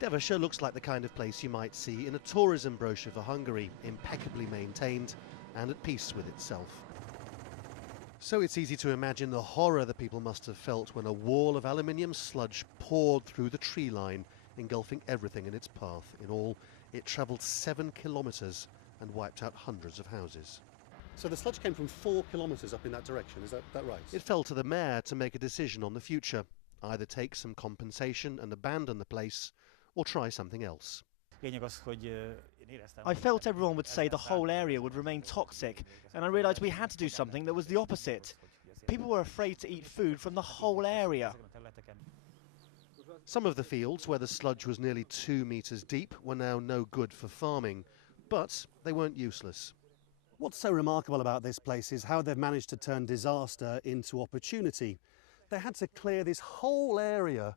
Devescer looks like the kind of place you might see in a tourism brochure for Hungary, impeccably maintained and at peace with itself. So it's easy to imagine the horror the people must have felt when a wall of aluminium sludge poured through the tree line, engulfing everything in its path. In all, it travelled 7 kilometres and wiped out hundreds of houses. So the sludge came from 4 kilometres up in that direction, is that right? It fell to the mayor to make a decision on the future, either take some compensation and abandon the place, or try something else. I felt everyone would say the whole area would remain toxic, and I realised we had to do something that was the opposite. People were afraid to eat food from the whole area. Some of the fields where the sludge was nearly 2 metres deep were now no good for farming, but they weren't useless. What's so remarkable about this place is how they've managed to turn disaster into opportunity. They had to clear this whole area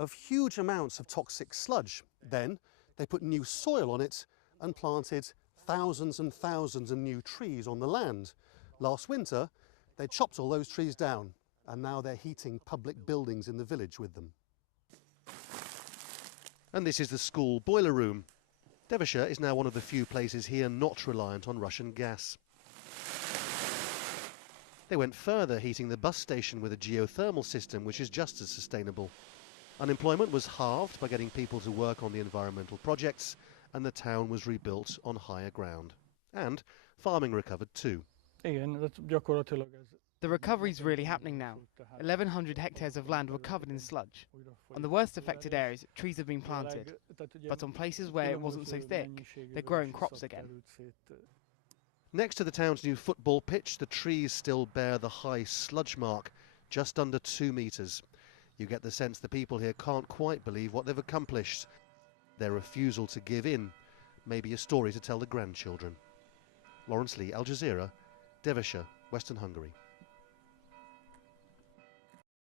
of huge amounts of toxic sludge. Then they put new soil on it and planted thousands and thousands of new trees on the land. Last winter, they chopped all those trees down, and now they're heating public buildings in the village with them. And this is the school boiler room. Devescer is now one of the few places here not reliant on Russian gas. They went further, heating the bus station with a geothermal system which is just as sustainable. Unemployment was halved by getting people to work on the environmental projects, and the town was rebuilt on higher ground. And farming recovered too. The recovery's really happening now. 1,100 hectares of land were covered in sludge. On the worst affected areas, trees have been planted. But on places where it wasn't so thick, they're growing crops again. Next to the town's new football pitch, the trees still bear the high sludge mark, just under 2 metres. You get the sense the people here can't quite believe what they've accomplished. Their refusal to give in may be a story to tell the grandchildren. Lawrence Lee, Al Jazeera, Devescer, Western Hungary.